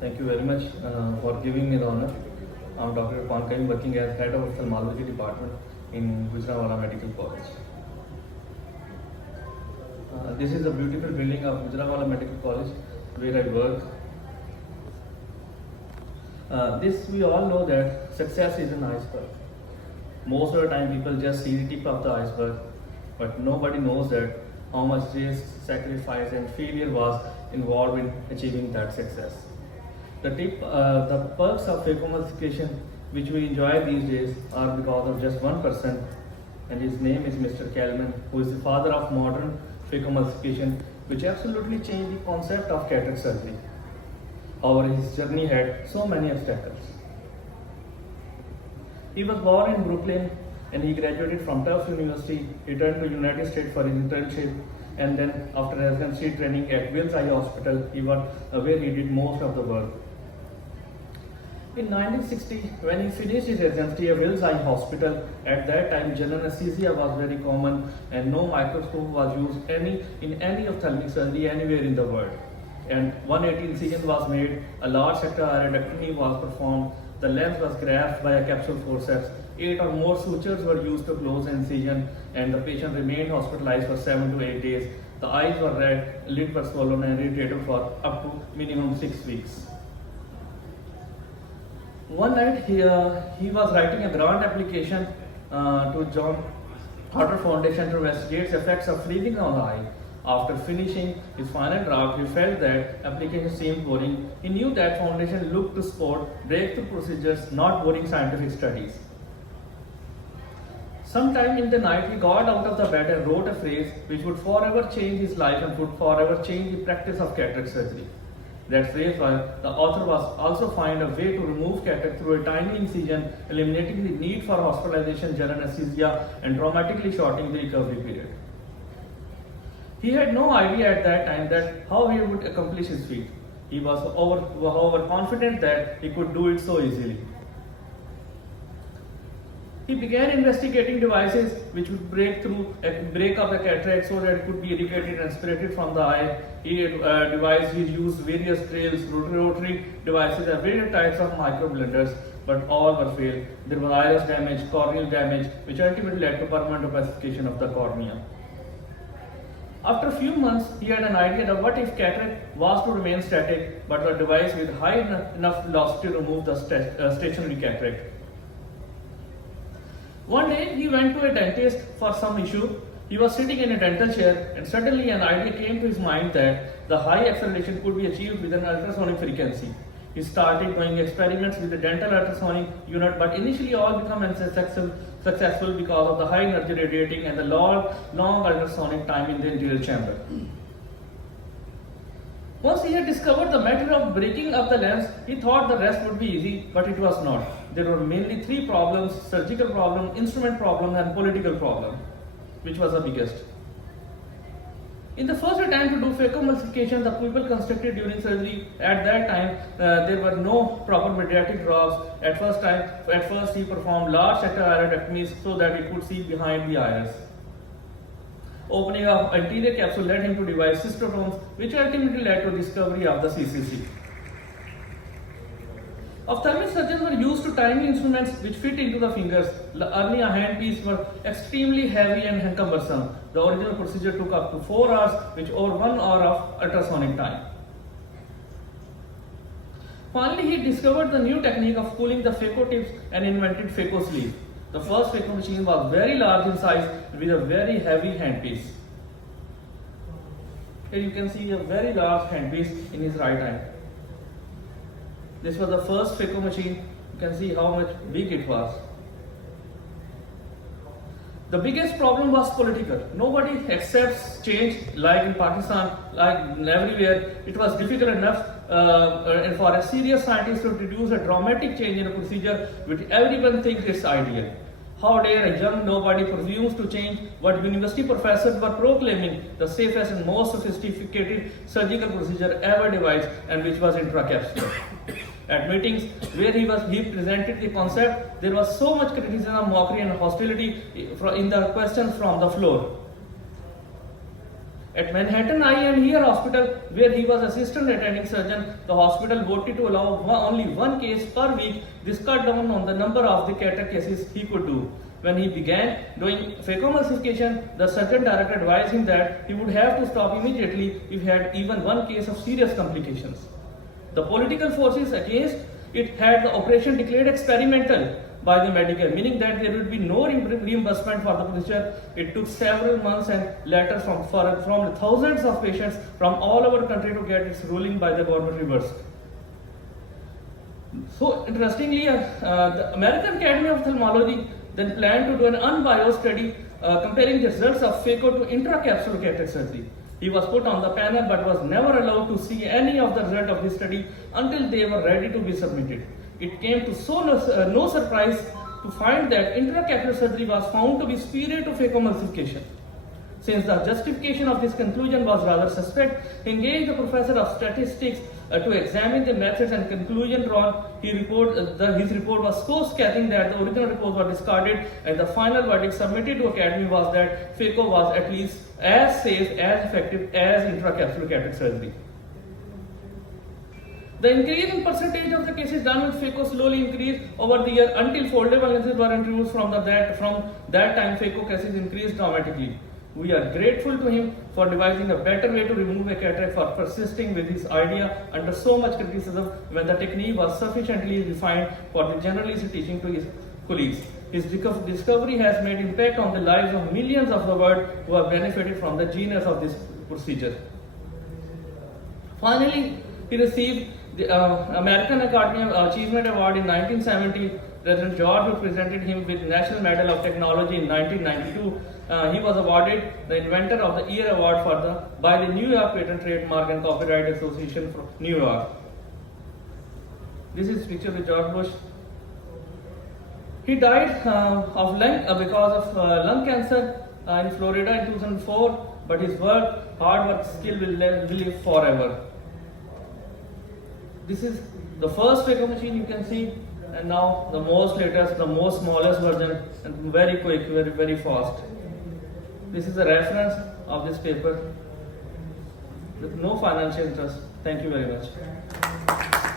Thank you very much for giving me the honor. I'm Dr. Irfan, Qayyum, working as Head of Ophthalmology Department in Gujranwala Medical College. This is a beautiful building of Gujranwala Medical College where I work. This we all know that success is an iceberg. Most of the time people just see the tip of the iceberg, but nobody knows that how much risk, sacrifice and failure was involved in achieving that success. The perks of phacoemulsification which we enjoy these days are because of just one person, and his name is Mr. Qayyum, who is the father of modern phacoemulsification, which absolutely changed the concept of cataract surgery. However, his journey had so many obstacles. He was born in Brooklyn and he graduated from Tufts University, returned to United States for his internship, and then after residency training at Wills Eye Hospital, he was where he did most of the work. In 1960, when he finished his residency at Wills Eye Hospital, at that time general anesthesia was very common and no microscope was used in any ophthalmic surgery anywhere in the world. And 180 incision was made, a large sector iridectomy was performed, the lens was grasped by a capsule forceps, 8 or more sutures were used to close the incision, and the patient remained hospitalized for 7 to 8 days. The eyes were red, lids were swollen and irritated for up to minimum 6 weeks. One night he was writing a grant application to John Carter Foundation to investigate the effects of freezing on the eye. After finishing his final draft, he felt that application seemed boring. He knew that foundation looked to support breakthrough procedures, not boring scientific studies. Sometime in the night, he got out of the bed and wrote a phrase which would forever change his life and would forever change the practice of cataract surgery. That phrase was, the author was also find a way to remove cataract through a tiny incision, eliminating the need for hospitalization, general anesthesia, and dramatically shortening the recovery period. He had no idea at that time that how he would accomplish his feat. He was overconfident that he could do it so easily. He began investigating devices which would break up the cataract so that it could be irrigated and aspirated from the eye. He used various drills, rotary devices, and various types of microblenders, but all were failed. There was iris damage, corneal damage, which ultimately led to permanent opacification of the cornea. After a few months, he had an idea of what if cataract was to remain static, but a device with high enough velocity to remove the stationary cataract. One day, he went to a dentist for some issue. He was sitting in a dental chair, and suddenly an idea came to his mind that the high acceleration could be achieved with an ultrasonic frequency. He started doing experiments with the dental ultrasonic unit, but initially all became successful because of the high energy radiating and the long ultrasonic time in the anterior chamber. Once he had discovered the method of breaking up the lens, he thought the rest would be easy, but it was not. There were mainly 3 problems: surgical problem, instrument problem, and political problem, which was the biggest. In the first attempt to do phacoemulsification, the pupil constructed during surgery, at that time there were no proper pediatric drops. At first he performed large sector iridectomies so that he could see behind the iris. Opening of anterior capsule led him to devise cystotomes, which ultimately led to discovery of the CCC. Ophthalmic surgeons were used to tiny instruments which fit into the fingers. The hernia handpiece were extremely heavy and cumbersome. The original procedure took up to 4 hours, which over 1 hour of ultrasonic time. Finally, he discovered the new technique of cooling the phaco tips and invented phaco sleeve. The first phaco machine was very large in size with a very heavy handpiece. Here you can see a very large handpiece in his right hand. This was the first phaco machine. You can see how much big it was. The biggest problem was political. Nobody accepts change, like in Pakistan, like everywhere. It was difficult enough for a serious scientist to introduce a dramatic change in a procedure which everyone thinks is ideal. How dare a young nobody presumes to change what university professors were proclaiming the safest and most sophisticated surgical procedure ever devised, and which was intracapsular. At meetings where he presented the concept, there was so much criticism, mockery and hostility in the questions from the floor. At Manhattan IM here hospital, where he was assistant attending surgeon, the hospital voted to allow only one case per week. This cut down on the number of the cataract cases he could do. When he began doing phacoemulsification, the surgeon director advised him that he would have to stop immediately if he had even one case of serious complications. The political forces against it had the operation declared experimental by the Medicare, meaning that there would be no reimbursement for the procedure. It took several months and letters from thousands of patients from all over the country to get its ruling by the government reversed. So interestingly, the American Academy of Ophthalmology then planned to do an unbiased study comparing the results of phaco to intracapsular cataract surgery. He was put on the panel but was never allowed to see any of the result of this study until they were ready to be submitted. It came to no surprise to find that intracapsular surgery was found to be superior to phacoemulsification. Since the justification of this conclusion was rather suspect, he engaged the professor of statistics to examine the methods and conclusion drawn. His report was so scathing that the original reports were discarded, and the final verdict submitted to Academy was that phaco was at least as safe, as effective as intracapsular cataract surgery. The increase in percentage of the cases done with phaco slowly increased over the year until foldable lenses were introduced. From that time, phaco cases increased dramatically. We are grateful to him for devising a better way to remove a cataract, for persisting with his idea under so much criticism when the technique was sufficiently refined for the generalist teaching to his colleagues. His discovery has made impact on the lives of millions of the world who have benefited from the genius of this procedure. Finally, he received the American Academy Achievement Award in 1970. President George Bush presented him with National Medal of Technology in 1992. He was awarded the Inventor of the Year award by the New York Patent, Trademark and Copyright Association from New York. This is a picture with George Bush. He died because of lung cancer in Florida in 2004, but his hard work skill will live forever. This is the first phaco machine you can see, and now the most latest, the most smallest version, and very quick, very fast. This is a reference of this paper with no financial interest. Thank you very much.